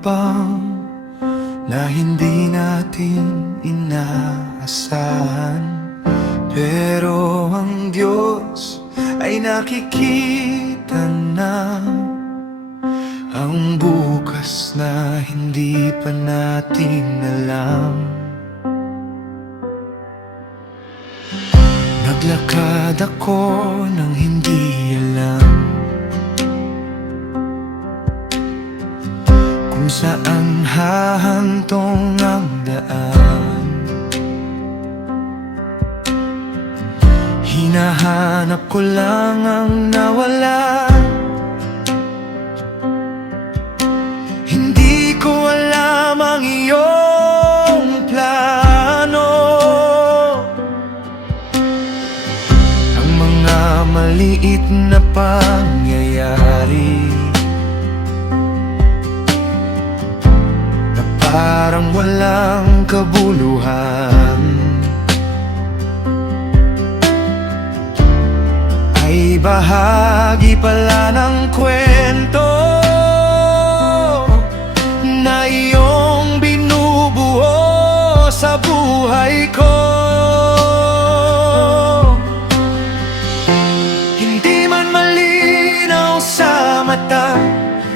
hakbang na hindi natin inaasahan. Pero ang Diyos ay nakikita na ang bukas na hindi pa natin alam. Naglakad ako nang hindi alam kung saan hahantong ang daan. Hinahanap ko lang ang nawala. Hindi ko alam ang iyong plano. Ang mga maliit na pangyayari na parang walang kabuluhan ay bahagi pala ng kwento na iyong binubuo sa buhay ko. Hindi man malinaw sa mata,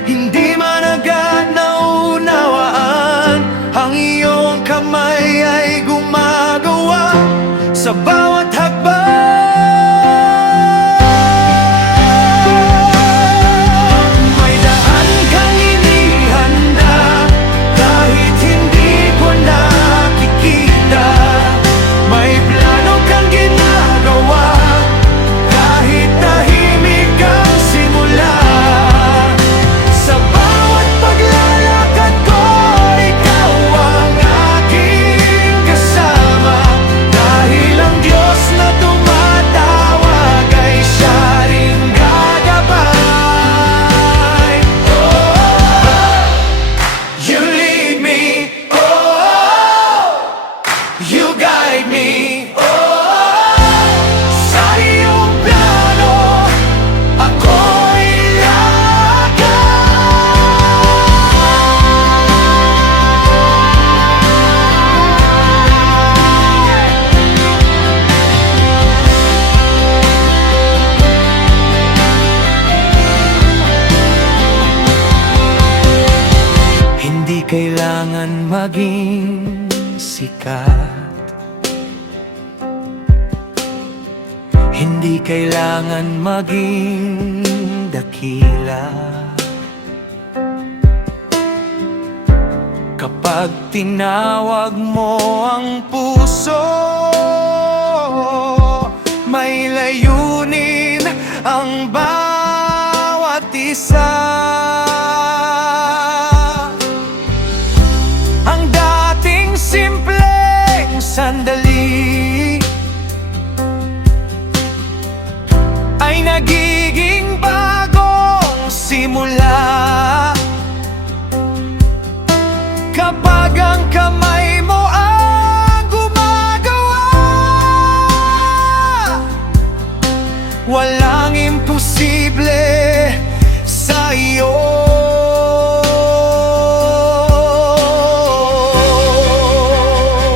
hindi man agad naunawaan, ang iyong kamay ay gumagawa sa bawat hakbang. You guide me, sa iyong plano ako'y lakad. Hindi kailangan maging sikat, hindi kailangan maging dakila. Kapag tinawag mo ang puso, may layunin ang bawat isa. Ang dating simpleng sandali ay nagiging bagong simula kapag ang kamay mo ang gumagawa. Walang imposible sa iyo.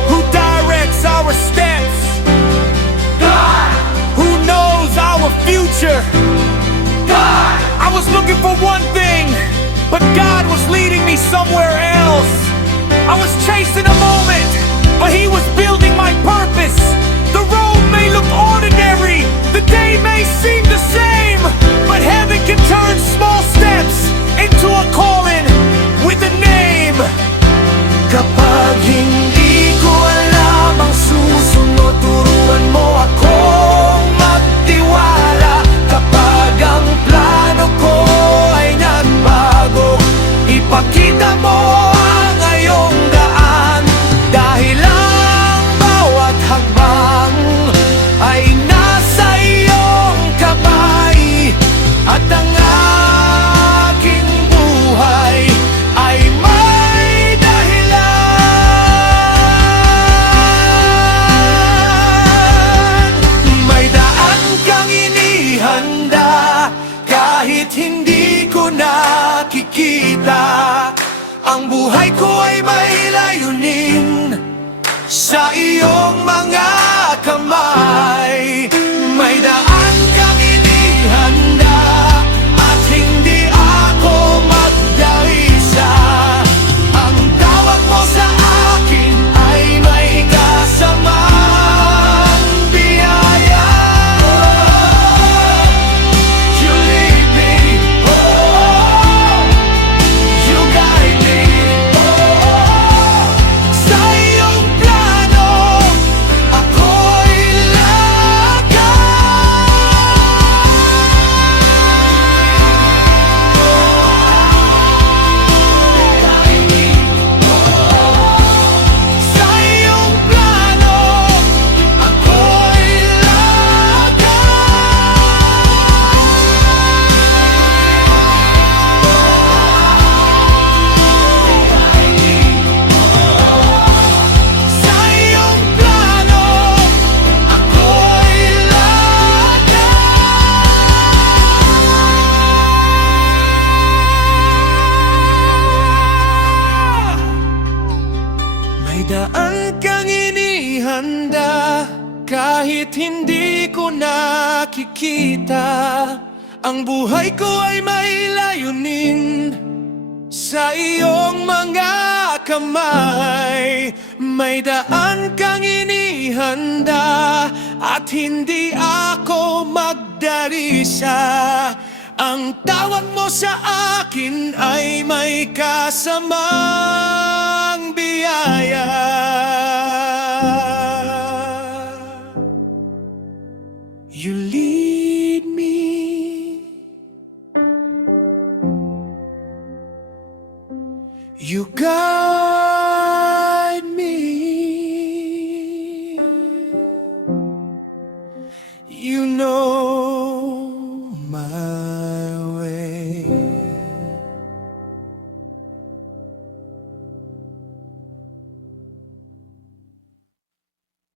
Who directs our steps? God. Who knows our future? God. I was looking for one thing, but God was leading me somewhere else. I was chasing a moment, but He was building my purpose. The road may look ordinary, the day may seem the same, but heaven can turn small steps into a calling with a name. Kapag hindi ko alam ang susunod, turuan mo akong magtiwala. Kapag ang plano ko ay nagbago, ipakita mo ang iyong daan. Dahil ang bawat hakbang ay nasa iyong kamay, at ang aking buhay ay may dahilan. May daan kang inihanda kahit hindi ko nakikita. Ang buhay ko ay may layunin sa iyong mga kamay. May daan kang inihanda at hindi ako magdarisa. Ang tawag mo sa akin ay may kasamang biyaya. You lead me, you guide me, sa iyong plano ako'y sa iyong plano ako'y sa iyong plano ako'y May daan kang inihanda kahit hindi ko nakikita. Ang buhay ko ay may layunin sa iyong mga kamay. May daan kang inihanda at hindi ako magdarisa. Ang tawag mo sa akin ay may kasamang biyaya. You lead me, you guide